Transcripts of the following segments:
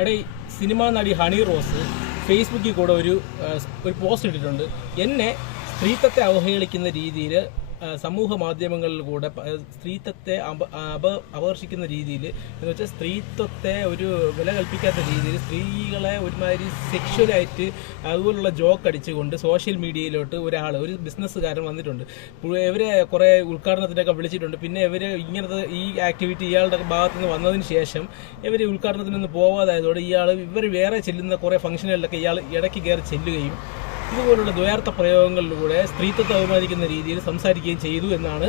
എടേ സിനിമാ നടി ഹണി റോസ് ഫേസ്ബുക്കിൽ കൂടെ ഒരു പോസ്റ്റ് ഇട്ടിട്ടുണ്ട്. എന്നെ സ്ത്രീത്വത്തെ അവഹേളിക്കുന്ന രീതിയിൽ സമൂഹ മാധ്യമങ്ങളിലൂടെ സ്ത്രീത്വത്തെ അപകർഷിക്കുന്ന രീതിയിൽ എന്ന് വെച്ചാൽ സ്ത്രീത്വത്തെ ഒരു വില കൽപ്പിക്കാത്ത രീതിയിൽ സ്ത്രീകളെ ഒരുമാതിരി സെക്ഷുവലായിട്ട് അതുപോലുള്ള ജോക്ക് അടിച്ചുകൊണ്ട് സോഷ്യൽ മീഡിയയിലോട്ട് ഒരു ബിസിനസ്സുകാരൻ വന്നിട്ടുണ്ട്. ഇവരെ കുറേ ഉദ്ഘാടനത്തിനൊക്കെ വിളിച്ചിട്ടുണ്ട്. പിന്നെ ഇവർ ഇങ്ങനത്തെ ഈ ആക്ടിവിറ്റി ഇയാളുടെ ഭാഗത്തു നിന്ന് വന്നതിന് ശേഷം ഇവർ ഉദ്ഘാടനത്തിനൊന്നും പോകാതായതോടെ ഇവർ വേറെ ചെല്ലുന്ന കുറേ ഫംഗ്ഷനുകളിലൊക്കെ ഇയാൾ ഇടയ്ക്ക് കയറി ചെല്ലുകയും ഇതുപോലുള്ള ദ്വയാർത്ഥ പ്രയോഗങ്ങളിലൂടെ സ്ത്രീത്വത്തെ അവമാനിക്കുന്ന രീതിയിൽ സംസാരിക്കുകയും ചെയ്തു എന്നാണ്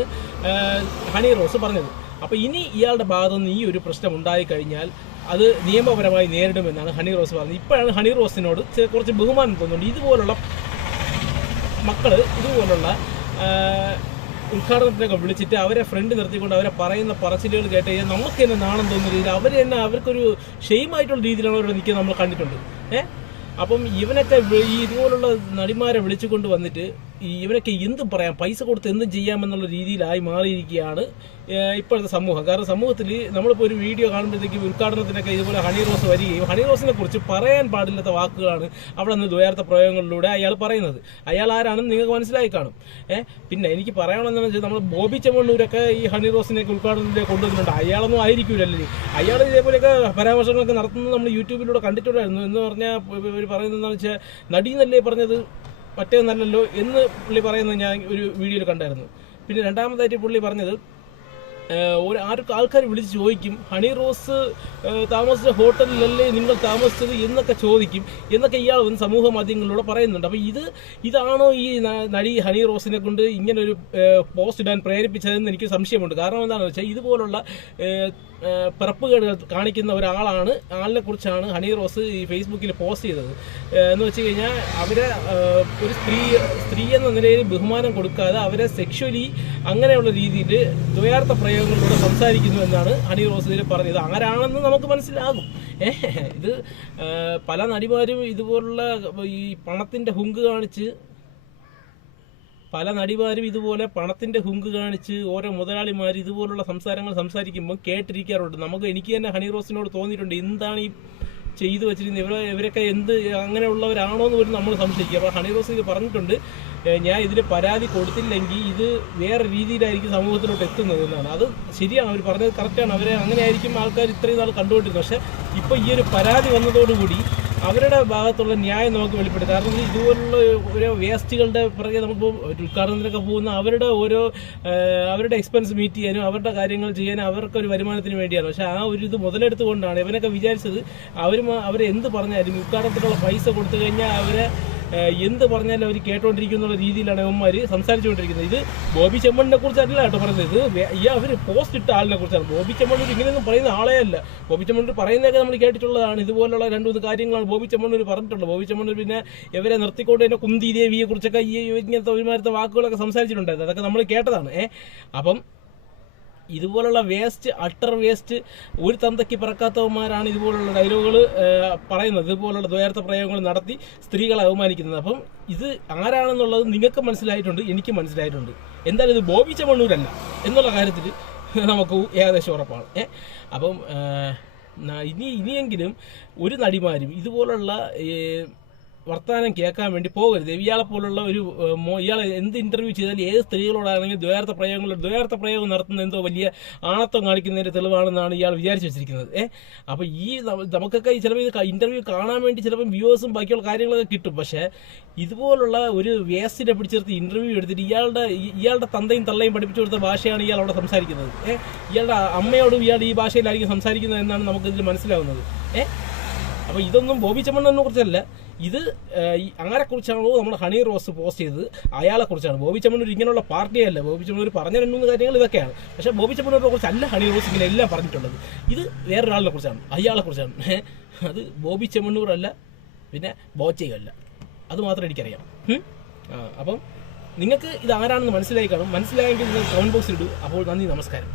ഹണി റോസ് പറഞ്ഞത്. അപ്പോൾ ഇനി ഇയാളുടെ ഭാഗത്തുനിന്ന് ഈ ഒരു പ്രശ്നം ഉണ്ടായിക്കഴിഞ്ഞാൽ അത് നിയമപരമായി നേരിടുമെന്നാണ് ഹണി റോസ് പറഞ്ഞത്. ഇപ്പോഴാണ് ഹണി റോസിനോട് കുറച്ച് ബഹുമാനം തോന്നുന്നുണ്ട്. ഇതുപോലുള്ള മക്കൾ ഇതുപോലുള്ള ഉദ്ഘാടനത്തിനൊക്കെ വിളിച്ചിട്ട് അവരെ ഫ്രണ്ട് നിർത്തിക്കൊണ്ട് അവരെ പറയുന്ന പറച്ചിലുകൾ കേട്ട് കഴിഞ്ഞാൽ നമുക്ക് തന്നെ നാണം തോന്നുന്ന രീതിയിൽ അവർക്കൊരു ഷെയിമായിട്ടുള്ള രീതിയിലാണ് അവരുടെ നിൽക്കുന്നത് നമ്മൾ കണ്ടിട്ടുണ്ട്. അപ്പം ഇവനൊക്കെ ഇതുപോലുള്ള നടിമാരെ വിളിച്ചുകൊണ്ട് വന്നിട്ട് ഇവനൊക്കെ എന്തും പറയാം, പൈസ കൊടുത്ത് എന്തും ചെയ്യാമെന്നുള്ള രീതിയിലായി മാറിയിരിക്കുകയാണ് ഇപ്പോഴത്തെ സമൂഹം. കാരണം സമൂഹത്തിൽ നമ്മളിപ്പോൾ ഒരു വീഡിയോ കാണുമ്പോഴത്തേക്കും ഉദ്ഘാടനത്തിനൊക്കെ ഇതുപോലെ ഹണി റോസ് വരികയും ഹണി റോസിനെ കുറിച്ച് പറയാൻ പാടില്ലാത്ത വാക്കുകളാണ് അവിടെ നിന്ന് ദ്വയാർത്ഥ പ്രയോഗങ്ങളിലൂടെ അയാൾ പറയുന്നത്. അയാൾ ആരാണെന്ന് നിങ്ങൾക്ക് മനസ്സിലായി കാണും. പിന്നെ എനിക്ക് പറയണമെന്ന് വെച്ചാൽ നമ്മൾ ബോബി ചെമ്മണ്ണൂരൊക്കെ ഈ ഹണി റോസിനെയൊക്കെ ഉദ്ഘാടനത്തിലേക്ക് കൊണ്ടുവന്നിട്ടുണ്ട്. അയാളൊന്നും ആയിരിക്കില്ലല്ലേ. അയാൾ ഇതേപോലെയൊക്കെ പരാമർശങ്ങളൊക്കെ നടത്തുന്നത് നമ്മൾ യൂട്യൂബിലൂടെ കണ്ടിട്ടുണ്ടായിരുന്നു. എന്ന് പറഞ്ഞാൽ ഇവർ പറയുന്നതെന്ന് വെച്ചാൽ നടീന്നല്ലേ പറഞ്ഞത്, മറ്റേ നല്ലല്ലോ എന്ന് പുള്ളി പറയുന്നത് ഞാൻ ഒരു വീഡിയോയിൽ കണ്ടായിരുന്നു. പിന്നെ രണ്ടാമതായിട്ട് പുള്ളി പറഞ്ഞത് ആൾക്കാർ വിളിച്ച് ചോദിക്കും, ഹണി റോസ് താമസിച്ച ഹോട്ടലിലല്ലേ നിങ്ങൾ താമസിച്ചത് എന്നൊക്കെ ചോദിക്കും എന്നൊക്കെ ഇയാൾ ഒന്ന് സമൂഹ മാധ്യമങ്ങളിലൂടെ പറയുന്നുണ്ട്. അപ്പോൾ ഇതാണോ ഈ നടി ഹണി റോസിനെ കൊണ്ട് ഇങ്ങനെ ഒരു പോസ്റ്റ് ഇടാൻ പ്രേരിപ്പിച്ചതെന്ന് എനിക്ക് സംശയമുണ്ട്. കാരണം എന്താണെന്ന് വെച്ചാൽ ഇതുപോലുള്ള പിറപ്പുകേടുകൾ കാണിക്കുന്ന ആളിനെ കുറിച്ചാണ് ഹണി റോസ് ഈ ഫേസ്ബുക്കിൽ പോസ്റ്റ് ചെയ്തത്. എന്ന് വെച്ച് കഴിഞ്ഞാൽ അവരെ ഒരു സ്ത്രീ എന്ന നിലയിൽ ബഹുമാനം കൊടുക്കാതെ അവരെ സെക്ഷുവലി അങ്ങനെയുള്ള രീതിയിൽ ദ്വയാർത്ഥ പ്രയോഗങ്ങളിലൂടെ സംസാരിക്കുന്നു എന്നാണ് ഹണി റോസ് ഇതിൽ പറഞ്ഞത്. ആരാണെന്ന് നമുക്ക് മനസ്സിലാകും. ഇത് പല നടിമാരും ഇതുപോലുള്ള ഈ പണത്തിൻ്റെ ഹുങ്ക് കാണിച്ച് ഓരോ മുതലാളിമാർ ഇതുപോലുള്ള സംസാരങ്ങൾ സംസാരിക്കുമ്പോൾ കേട്ടിരിക്കാറുണ്ട്. എനിക്ക് തന്നെ ഹണി റോസിനോട് തോന്നിയിട്ടുണ്ട്, എന്താണ് ഈ ചെയ്തു വെച്ചിരിക്കുന്നത്, ഇവരൊക്കെ അങ്ങനെയുള്ളവരാണോ എന്ന് പോലും നമ്മൾ സംശയിക്കുക. അപ്പോൾ ഹണി റോസ് ഇത് പറഞ്ഞിട്ടുണ്ട്, ഞാൻ ഇതിന് പരാതി കൊടുത്തില്ലെങ്കിൽ ഇത് വേറെ രീതിയിലായിരിക്കും സമൂഹത്തിലോട്ട് എത്തുന്നത് എന്നാണ്. അത് ശരിയാണ്, അവർ പറഞ്ഞത് കറക്റ്റാണ്. അങ്ങനെയായിരിക്കും ആൾക്കാർ ഇത്രയും നാൾ കണ്ടുകൊണ്ടിരുന്നത്. പക്ഷേ ഇപ്പോൾ ഈ ഒരു പരാതി വന്നതോടുകൂടി അവരുടെ ഭാഗത്തുള്ള ന്യായം നമുക്ക് വെളിപ്പെടുത്തും. കാരണം ഇതുപോലുള്ള ഓരോ വേസ്റ്റുകളുടെ പിറകെ നമുക്കിപ്പോൾ ഉദ്ഘാടനത്തിനൊക്കെ പോകുന്ന അവരുടെ എക്സ്പെൻസ് മീറ്റ് ചെയ്യാനും അവരുടെ കാര്യങ്ങൾ ചെയ്യാനും അവർക്കൊരു വരുമാനത്തിന് വേണ്ടിയാണ്. പക്ഷേ ഇത് മുതലെടുത്തുകൊണ്ടാണ് ഇവനൊക്കെ വിചാരിച്ചത് അവരെ എന്ത് പറഞ്ഞാലും ഉദ്ഘാടനത്തിനുള്ള പൈസ കൊടുത്തു കഴിഞ്ഞാൽ അവരെ എന്ത് പറഞ്ഞാലും അവർ കേട്ടോണ്ടിരിക്കുന്ന രീതിയിലാണ് ഇവന്മാർ സംസാരിച്ചുകൊണ്ടിരിക്കുന്നത്. ഇത് ബോബി ചെമ്മണ്ണിനെ കുറിച്ചല്ല കേട്ടോ പറയുന്നത്, അവർ പോസ്റ്റ് ഇട്ട ആളിനെ കുറിച്ചാണ്. ബോബി ചെമ്മണ്ണൂർ ഇങ്ങനെയൊന്നും പറയുന്ന ആളേ അല്ല. ബോബി ചെമ്മണ്ണൂർ പറയുന്നതൊക്കെ നമ്മൾ കേട്ടിട്ടുള്ളതാണ്. ഇതുപോലുള്ള 2-3 കാര്യങ്ങളാണ് ബോബി ചെമ്മണ്ണൂർ പറഞ്ഞിട്ടുള്ളത്. ബോബി ചെമ്മണ്ണൂർ പിന്നെ ഇവരെ നിർത്തിക്കൊണ്ട് തന്നെ കുന്തി ദേവിയെ കുറിച്ചൊക്കെ ഇങ്ങനത്തെ ഒരുമാരത്തെ വാക്കുകളൊക്കെ സംസാരിച്ചിട്ടുണ്ടായിരുന്നു. അതൊക്കെ നമ്മൾ കേട്ടതാണ്. അപ്പം ഇതുപോലുള്ള അട്ടർ വേസ്റ്റ് ഒരു തന്തയ്ക്ക് പിറക്കാത്തവന്മാരാണ് ഇതുപോലുള്ള ഡയലോഗുകൾ പറയുന്നത്, ഇതുപോലുള്ള ദ്വയാർത്ഥ പ്രയോഗങ്ങൾ നടത്തി സ്ത്രീകളെ അവമാനിക്കുന്നത്. അപ്പം ഇത് ആരാണെന്നുള്ളത് നിങ്ങൾക്ക് മനസ്സിലായിട്ടുണ്ട്, എനിക്ക് മനസ്സിലായിട്ടുണ്ട്. എന്തായാലും ഇത് ബോബി ചെമ്മണ്ണൂരല്ല എന്നുള്ള കാര്യത്തിൽ നമുക്ക് ഏകദേശം ഉറപ്പാണ്. അപ്പം ഇനിയെങ്കിലും ഒരു നടിമാരും ഇതുപോലുള്ള വർത്തമാനം കേൾക്കാൻ വേണ്ടി പോകരുത്. ഇയാളെ പോലുള്ള ഇയാളെ എന്ത് ഇന്റർവ്യൂ ചെയ്താലും ഏത് സ്ത്രീകളോടാണെങ്കിലും ദ്വയാർത്ഥ പ്രയോഗം നടത്തുന്ന എന്തോ വലിയ ആണത്വം കാണിക്കുന്നതിന്റെ തെളിവാണെന്നാണ് ഇയാൾ വിചാരിച്ചു വെച്ചിരിക്കുന്നത്. അപ്പോൾ നമുക്കൊക്കെ ചിലപ്പോൾ ഇത് ഇന്റർവ്യൂ കാണാൻ വേണ്ടി ചിലപ്പോൾ വ്യൂവേഴ്സും ബാക്കിയുള്ള കാര്യങ്ങളൊക്കെ കിട്ടും. പക്ഷേ ഇതുപോലുള്ള ഒരു വേസ്റ്റിനെ പിടിച്ചെടുത്ത് ഇന്റർവ്യൂ എടുത്തിട്ട് ഇയാളുടെ തന്തയും തള്ളയും പഠിപ്പിച്ചു കൊടുത്ത ഭാഷയാണ് ഇയാൾ അവിടെ സംസാരിക്കുന്നത്. ഇയാളുടെ അമ്മയോടും ഇയാൾ ഈ ഭാഷയിലായിരിക്കും സംസാരിക്കുന്നത് എന്നാണ് നമുക്കിതിൽ മനസ്സിലാവുന്നത്. അപ്പോൾ ഇതൊന്നും ബോബി ചെമ്മണ്ണനെ കുറിച്ചല്ല, ഇത് ആരെക്കുറിച്ചാണോ നമ്മൾ ഹണി റോസ് പോസ്റ്റ് ചെയ്തത് അയാളെക്കുറിച്ചാണ്. ബോബി ചെമ്മണ്ണൂർ ഇങ്ങനെയുള്ള പാർട്ടിയല്ല. ബോബി ചെമ്മണ്ണൂർ പറഞ്ഞ 2-3 കാര്യങ്ങൾ ഇതൊക്കെയാണ്. പക്ഷേ ബോബി ചെമ്മണ്ണൂരിനെ കുറിച്ചല്ല ഹണി റോസ് ഇങ്ങനെ എല്ലാം പറഞ്ഞിട്ടുള്ളത്. ഇത് വേറൊരാളിനെ കുറിച്ചാണ്, അയാളെക്കുറിച്ചാണ്. അത് ബോബി ചെമ്മണ്ണൂരല്ല, പിന്നെ ബോച്ചയല്ല. അത് മാത്രമേ എനിക്കറിയാം. അപ്പം നിങ്ങൾക്ക് ഇത് ആരാണെന്ന് മനസ്സിലായി കാണും. മനസ്സിലായെങ്കിൽ നിങ്ങൾ കമൻറ്റ് ബോക്സിൽ ഇടൂ. അപ്പോൾ നന്ദി, നമസ്കാരം.